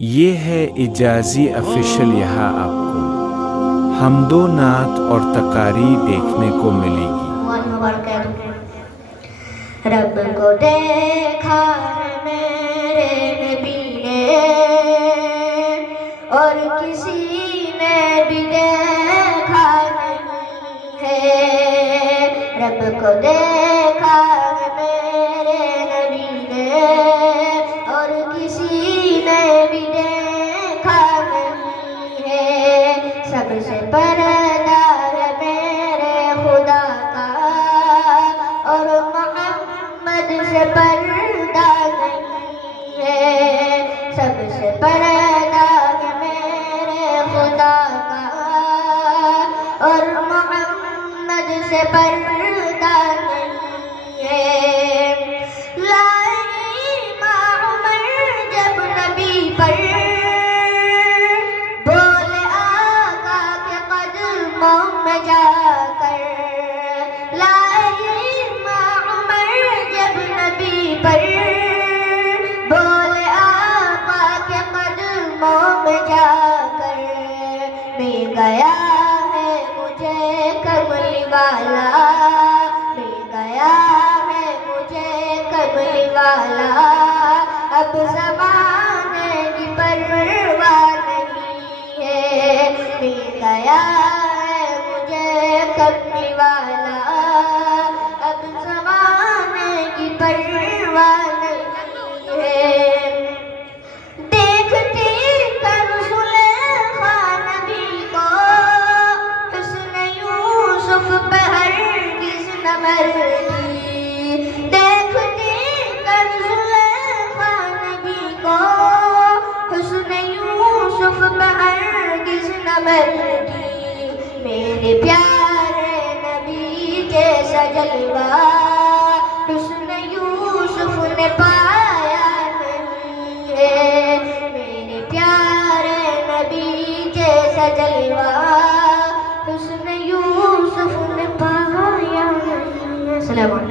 یہ ہے اجازی افیشل، یہاں آپ کو حمد و نعت اور تقاریر دیکھنے کو ملے گی۔ رب کو دیکھا ہے میرے نبی نے اور کسی نے بھی دیکھا نہیں ہے۔ رب کو دیکھا ہے میرے نبی نے اور کسی نے بھی دیکھا نہیں ہے۔ سب سے پردہ ہے میرے خدا کا اور محمد سے پردہ نہیں ہے۔ سب سے پردہ ہے میرے خدا کا اور محمد سے پردہ نہیں ہے۔ لائی ماں عمر جب نبی پر بولے آقا کے قدموں میں جا کر۔ لائی ماں عمر جب نبی پر بولے آقا کے قدموں میں جا کر۔ مل گیا ہے مجھے کملی والا، مل گیا ہے مجھے کملی والا، اب زمانے کی پرواہ نہیں ہے۔ مل گیا ہے مجھے کملی والا، اب زمانے کی پرواہ نہیں ہے۔ دیکھتی کر زلیخا نبی کو حسن یوسف پہ ہرگز نہ مرتی۔ دیکھتی کر زلیخا نبی کو حسن یوسف پہ ہرگز نہ مرتی۔ میرے پیارے نبی جیسا جلوہ حسن یوسف نے پایا نہیں ہے۔ میرے پیارے نبی جیسا جلوہ حسن یوسف نے پایا نہیں ہے۔ السلام علیکم۔